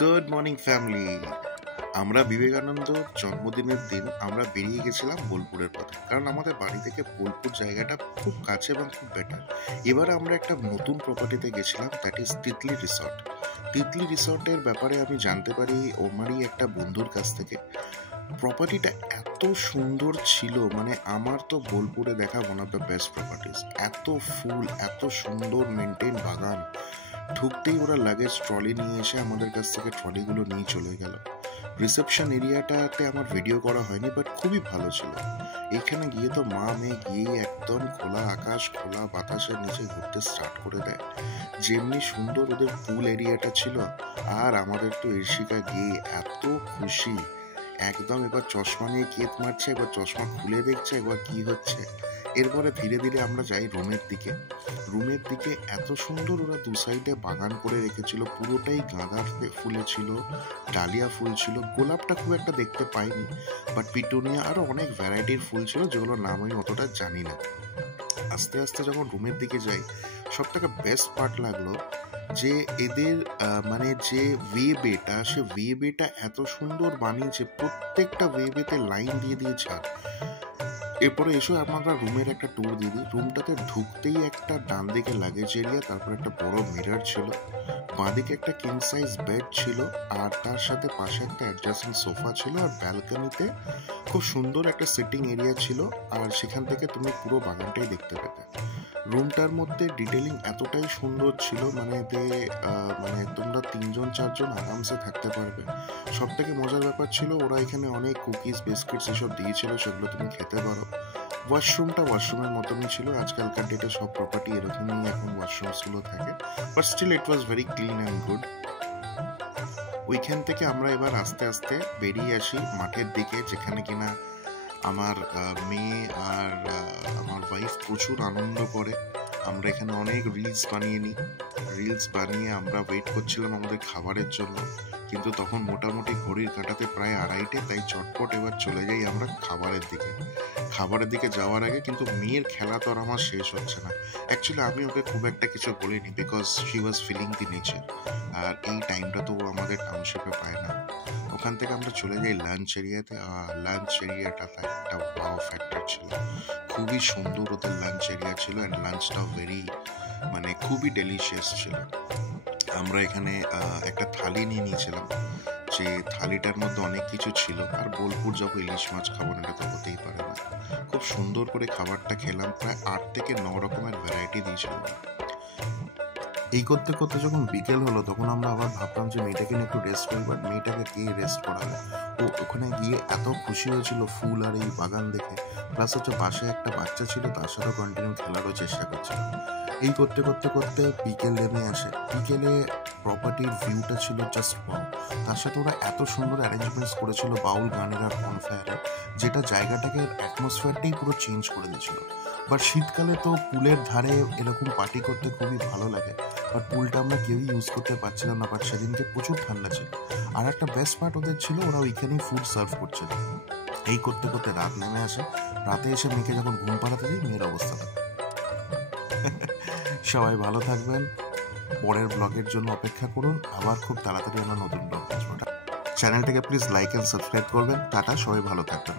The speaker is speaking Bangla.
Good morning family. আমরা বিবেকানন্দর জন্মদিনের দিন আমরা বেরিয়ে গেছিলাম বোলপুরের পথে, কারণ আমাদের বাড়ি থেকে বোলপুর জায়গাটা খুব কাছে এবং খুব বেটার। এবারে আমরা একটা নতুন প্রপার্টিতে গেছিলাম, দ্যাট ইজ তিতলি রিসর্ট। তিতলি রিসর্টের ব্যাপারে আমি জানতে পারি ওমারই একটা বন্ধুর কাছ থেকে। প্রপার্টিটা এত সুন্দর ছিল, মানে আমার তো বোলপুরে দেখা one of the best properties. এত ফুল, এত সুন্দর মেনটেন বাগান। ঢুকতেই ওরা লাগেজ ট্রলি নিয়ে এসে আমাদের কাছ থেকে ট্রলিগুলো নিয়ে চলে গেল। রিসেপশন এরিয়াটাতে আমার ভিডিও করা হয়নি, বাট খুবই ভালো ছিল। এখানে গিয়ে তো মা মেয়ে গিয়ে একদম খোলা আকাশ, খোলা বাতাসের নিচে ঘুরতে স্টার্ট করে দেয়। যেমনি সুন্দর ওদের পুল এরিয়াটা ছিল, আর আমাদের তো ঈর্ষিকা গিয়ে এত খুশি, একদম এবার চশমা নিয়ে কেত মারছে, এবার চশমা খুলে দেখছে এবার কি হচ্ছে। এরপরে ধীরে ধীরে আমরা যাই রুমের দিকে। এত সুন্দর ওরা দু সাইডে বাগান করে রেখেছিল, পুরোটাই গাঁদার ফুলে ছিল, ডালিয়া ফুল ছিল, গোলাপটা খুব একটা দেখতে পাইনি, বাট পিটুনিয়া আরো অনেক ভ্যারাইটির ফুল ছিল যেগুলোর নাম আমি অতটা জানি না। আস্তে আস্তে যখন রুমের দিকে যাই, সব থেকে বেস্ট পার্ট লাগলো যে এদের মানে যে ওয়েবেটা, সে ওয়েবেটা এত সুন্দর বানিয়েছে, প্রত্যেকটা ওয়েবেতে লাইন দিয়ে দিয়েছে। এরপরে এসো আমরা রুমের একটা ট্যুর দিয়ে দিই। রুমটাতে ঢুকতেই একটা ডান দিকে লাগেজ এরিয়া, তারপর একটা বড় মিরর ছিল, বাঁদিকে একটা কিং সাইজ বেড ছিল, আর তার সাথে পাশে একটা অ্যাডজাস্টেন্ট সোফা ছিল, আর ব্যালকনিতে খুব সুন্দর একটা সিটিং এরিয়া ছিল, আর সেখান থেকে তুমি পুরো বাগানটাই দেখতে পেতে। রুমটার মধ্যে ডিটেলিং এতটাই সুন্দর ছিল, মানে তোমরা 3-4 জন আরামসে থাকতে পারবে। সব থেকে মজার ব্যাপার ছিল ওরা এখানে অনেক কুকিজ বিস্কিটস এসব দিয়েছিল, সেগুলো তুমি খেতে পারো। ওয়াশরুমের মতনই ছিল। আজকালকার ডেটে সব প্রপার্টি এরকমই এখন ওয়াশরুমসগুলো থাকে, but still it was very clean and good. ওইখান থেকে আমরা এবার আস্তে আস্তে বেরিয়ে আসি মাঠের দিকে, যেখানে কিনা আমার মেয়ে আর আমার ওয়াইফ প্রচুর আনন্দ করে। আমরা এখানে অনেক রিলস বানিয়ে আমরা ওয়েট করছিলাম আমাদের খাবারের জন্য, কিন্তু তখন মোটামুটি ঘড়ির কাঁটাতে প্রায় 2:30, তাই চটপট এবার চলে যাই আমরা খাবারের দিকে যাওয়ার আগে কিন্তু মেয়ের খেলা তো আর আমার শেষ হচ্ছে না। অ্যাকচুয়ালি আমি ওকে খুব একটা কিছু বলিনি, because she was feeling the nature, আর এই টাইমটা তো আমাদের টাউনশিপে পায় না। ওখান থেকে আমরা চলে যাই লাঞ্চ এরিয়াতে। লাঞ্চ এরিয়াটা একটা ওয়াও ফ্যাক্টর ছিল, খুবই সুন্দর ওদের লাঞ্চ এরিয়া ছিল, অ্যান্ড লাঞ্চটাও খুবই ডেলিশিয়াস ছিল। আমরা এখানে একটা থালি নিয়ে নিয়েছিলাম, যে থালিটার মধ্যে অনেক কিছু ছিল, আর বোলপুর যাবো ইলিশ মাছ খাবো না, এটা তো হতেই পারে না। খুব সুন্দর করে খাবারটা খেলাম, প্রায় 8 থেকে 9 রকমের ভ্যারাইটি দিয়েছিল। এই করতে করতে যখন বিকেল হলো, তখন আমরা আবার ভাবলাম যে মেয়েটাকে নিয়ে একটু রেস্ট করি, বাট মেয়েটাকে গিয়ে রেস্ট করাবে। ও ওখানে গিয়ে এত খুশি হয়েছিল ফুল আর এই বাগান দেখে, প্লাস হচ্ছে পাশে একটা বাচ্চা ছিল, তার সাথে কন্টিনিউ খেলারও চেষ্টা করছিল। এই করতে করতে করতে বিকেল নেমে আসে। বিকেলে প্রপার্টির ভিউটা ছিল জাস্ট ওয়াও। তার সাথে ওরা এত সুন্দর অ্যারেঞ্জমেন্টস করেছিল বাউল গানের আর বনফায়ারের, যেটা জায়গাটাকে অ্যাটমসফিয়ারটাই পুরো চেঞ্জ করে দিয়েছিল। বাট শীতকালে তো পুলের ধারে এরকম পার্টি করতে খুবই ভালো লাগে, বাট পুলটা আমরা কেউই ইউজ করতে পারছিলাম না। বাট সেদিনকে প্রচুর ঠান্ডা ছিল। আর একটা বেস্ট পার্ট ওদের ছিল, ওরা ওইখানেই ফুড সার্ভ করছিল। এই করতে করতে রাত নেমে আসে। রাতে এসে মেয়েকে যখন ঘুম পাড়াতে দিই, মেয়ের অবস্থা সবাই ভালো থাকবেন, পরের ব্লগের জন্য অপেক্ষা করুন। আবার খুব তাড়াতাড়ি আমরা নতুন ব্লগ আসবো। চ্যানেলটাকে প্লিজ লাইক অ্যান্ড সাবস্ক্রাইব করবেন। টাটা, সবাই ভালো থাকবেন।